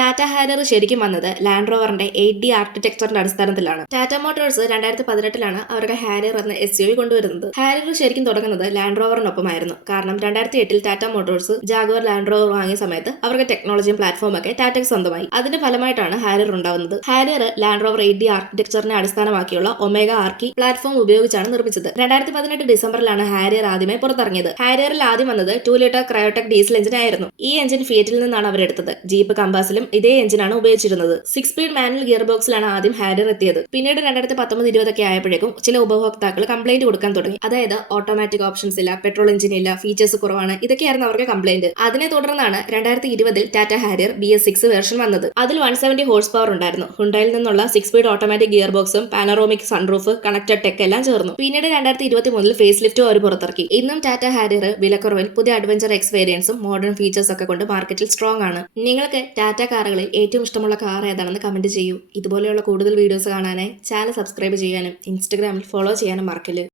Tata Harrier ശരിക്കും വന്നത് land റോവറിന്റെ 8D ആർക്കിടെക്ചറിന്റെ അടിസ്ഥാനത്തിലാണ്. ടാറ്റ മോട്ടോഴ്സ് 2018 അവരുടെ ഹാരിയർ എന്ന SUV കൊണ്ടുവരുന്നത്. ഹാരിയർ ശരിക്കും തുടങ്ങുന്നത് ലാൻഡ് റോവറിനൊപ്പമായിരുന്നു. കാരണം 2008 Tata Motors Jaguar land rover വാങ്ങിയ സമയത്ത് അവരുടെ ടെക്നോളജിയും പ്ലാറ്റ്ഫോം ഒക്കെ ടാറ്റയ്ക്ക് സ്വന്തമായി. അതിന്റെ ഫലമായിട്ടാണ് ഹാരിയർ ഉണ്ടാവുന്നത്. ഹാരിയർ ലാൻഡ് റോവർ 8D ആർക്കിടെക്ചറിനെ അടിസ്ഥാനമാക്കിയുള്ള ഒമേഗ ആർക്കി പ്ലാറ്റ്ഫോം ഉപയോഗിച്ചാണ് നിർമ്മിച്ചത്. 2018 ഡിസംബറിലാണ് ഹാരിയർ ആദ്യമേ പുറത്തിറങ്ങിയത്. ഹാരിയറിൽ ആദ്യം വന്നത് 2 ലിറ്റർ ക്രയോടെക് ഡീസൽ എഞ്ചിൻ ആയിരുന്നു. ഈ എഞ്ചിൻ ഫിയറ്റിൽ നിന്നാണ് അവരെടുത്തത്. ജീപ്പ് കമ്പാസിലും ഇതേ എഞ്ചിനാണ് ഉപയോഗിച്ചിരുന്നത്. 6 സ്പീഡ് മാനുവൽ ഗിയർ ബോക്സിലാണ് ആദ്യം ഹാരിയർ എത്തിയത്. പിന്നീട് 2019-20 ഒക്കെ ആയപ്പോഴേക്കും ചില ഉപഭോക്താക്കൾ കംപ്ലൈന്റ് കൊടുക്കാൻ തുടങ്ങി. അതായത് ഓട്ടോമാറ്റിക് ഓപ്ഷൻസ് ഇല്ല, പെട്രോൾ എഞ്ചിൻ ഇല്ല, ഫീച്ചേഴ്സ് കുറവാണ്, ഇതൊക്കെയായിരുന്നു അവർക്ക് കംപ്ലൈന്റ്. അതിനെ തുടർന്നാണ് 2020 ടാറ്റ ഹാരിയർ BS6 വേർഷൻ വന്നത്. അതിൽ 170 ഹോഴ്സ് പവർ ഉണ്ടായിരുന്നു. ഹുണ്ടായിൽ നിന്നുള്ള 6 സ്പീഡ് ഓട്ടോമാറ്റിക് ഗിയർ ബോക്സും പാനറോമിക് സൺറൂഫ് കണക്റ്റഡ് ടെക് എല്ലാം ചേർന്നു. പിന്നീട് 2023 ഫേസ് ലിഫ്റ്റും അവർ പുറത്തിറക്കി. ഇന്നും ടാറ്റ ഹാരിയർ വിലക്കുറവിൽ പുതിയ അഡ്വഞ്ചർ എക്സ് വേരിയൻസും മോഡേൺ ഫീച്ചേഴ്സ് ഒക്കെ കൊണ്ട് മാർക്കറ്റിൽ സ്ട്രോങ് ആണ്. നിങ്ങൾക്ക് ടാറ്റ കാറുകളിൽ ഏറ്റവും ഇഷ്ടമുള്ള കാർ ഏതാണെന്ന് കമന്റ് ചെയ്യൂ. ഇതുപോലെയുള്ള കൂടുതൽ വീഡിയോസ് കാണാനായി ചാനൽ സബ്സ്ക്രൈബ് ചെയ്യാനും ഇൻസ്റ്റഗ്രാമിൽ ഫോളോ ചെയ്യാനും മറക്കല്ല്.